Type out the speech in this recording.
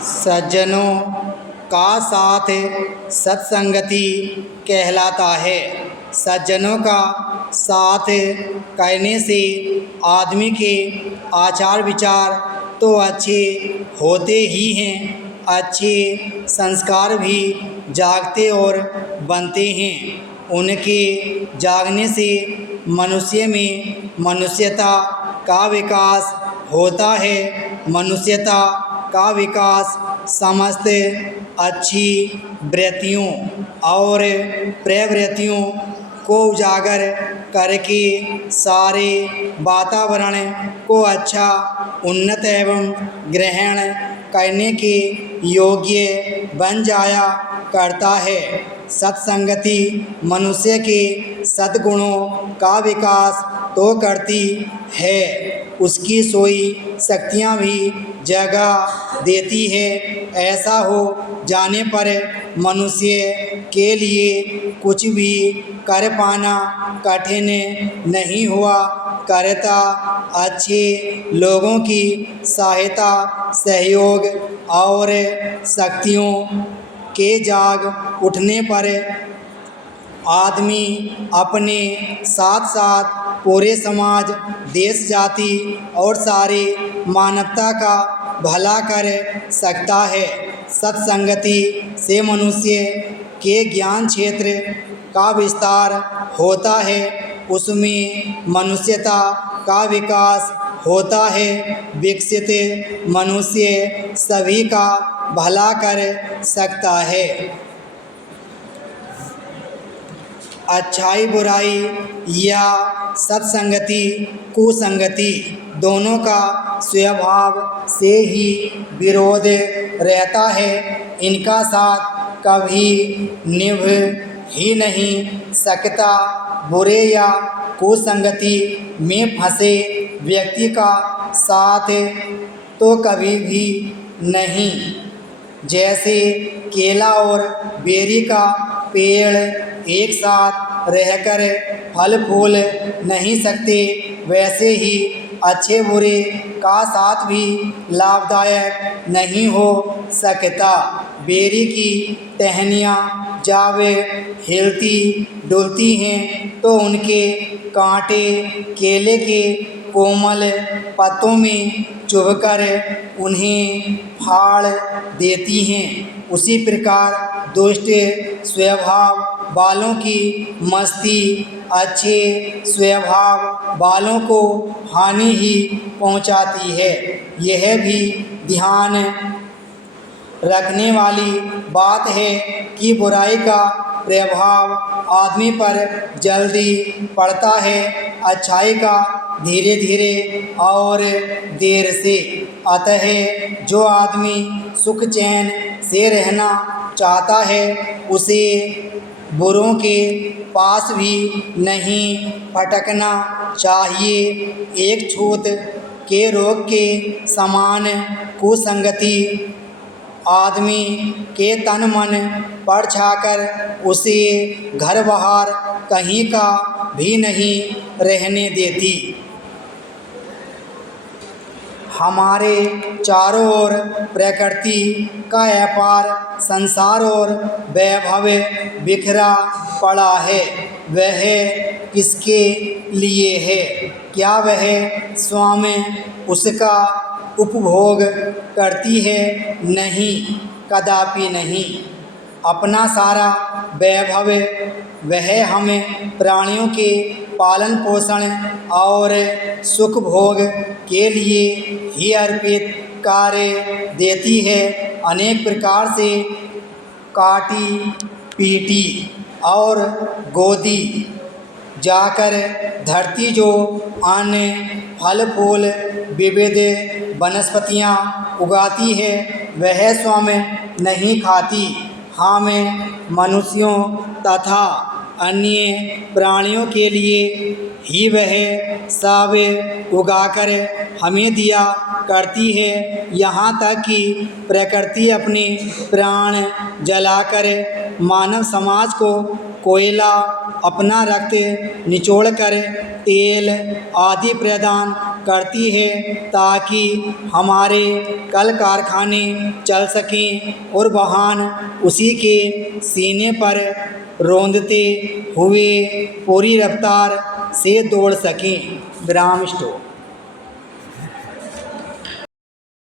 सज्जनों का साथ सत्संगति कहलाता है। सज्जनों का साथ करने से आदमी के आचार विचार तो अच्छे होते ही हैं, अच्छे संस्कार भी जागते और बनते हैं। उनके जागने से मनुष्य में मनुष्यता का विकास होता है। मनुष्यता का विकास समस्त अच्छी वृत्तियों और प्रवृत्तियों को उजागर करके सारे वातावरण को अच्छा, उन्नत एवं ग्रहण करने के योग्य बन जाया करता है। सत्संगति मनुष्य के सद्गुणों का विकास तो करती है, उसकी सोई शक्तियाँ भी जगा देती है। ऐसा हो जाने पर मनुष्य के लिए कुछ भी कर पाना कठिन नहीं हुआ करता। अच्छे लोगों की सहायता, सहयोग और शक्तियों के जाग उठने पर आदमी अपने साथ साथ पूरे समाज, देश, जाति और सारे मानवता का भला कर सकता है। सत्संगति से मनुष्य के ज्ञान क्षेत्र का विस्तार होता है, उसमें मनुष्यता का विकास होता है। विकसित मनुष्य सभी का भला कर सकता है। अच्छाई बुराई या सत्संगति कुसंगति दोनों का स्वभाव से ही विरोध रहता है। इनका साथ कभी निभ ही नहीं सकता। बुरे या कुसंगति में फंसे व्यक्ति का साथ तो कभी भी नहीं। जैसे केला और बेरी का पेड़ एक साथ रहकर फल फूल नहीं सकते, वैसे ही अच्छे बुरे का साथ भी लाभदायक नहीं हो सकता। बेरी की टहनियाँ जब हिलती डुलती हैं तो उनके कांटे केले के कोमल पत्तों में चुभकर उन्हें फाड़ देती हैं। उसी प्रकार दुष्ट स्वभाव वालों की मस्ती अच्छे स्वभाव वालों को हानि ही पहुंचाती है। यह भी ध्यान रखने वाली बात है कि बुराई का प्रभाव आदमी पर जल्दी पड़ता है, अच्छाई का धीरे धीरे और देर से। अतः जो आदमी सुख चैन से रहना चाहता है उसे बुरों के पास भी नहीं फटकना चाहिए। एक छूत के रोग के समान कुसंगति आदमी के तन मन पर छाकर उसे घर बाहर कहीं का भी नहीं रहने देती। हमारे चारों ओर प्रकृति का अपार संसार और वैभव बिखरा पड़ा है। वह किसके लिए है? क्या वह स्वयं उसका उपभोग करती है? नहीं, कदापि नहीं। अपना सारा वैभव वह हमें प्राणियों के पालन पोषण और सुख भोग के लिए ही अर्पित कर देती है। अनेक प्रकार से काटी पीटी और गोदी जाकर धरती जो अन्य फल फूल विविध वनस्पतियाँ उगाती है वह स्वयं नहीं खाती। हम मनुष्यों तथा अन्य प्राणियों के लिए ही वह सब उगाकर हमें दिया करती है। यहाँ तक कि प्रकृति अपने प्राण जलाकर मानव समाज को कोयला, अपना रक्त निचोड़कर तेल आदि प्रदान करती है ताकि हमारे कल कारखाने चल सकें और वाहन उसी के सीने पर रौंदते हुए पूरी रफ्तार से दौड़ सकें। विराम स्टॉप।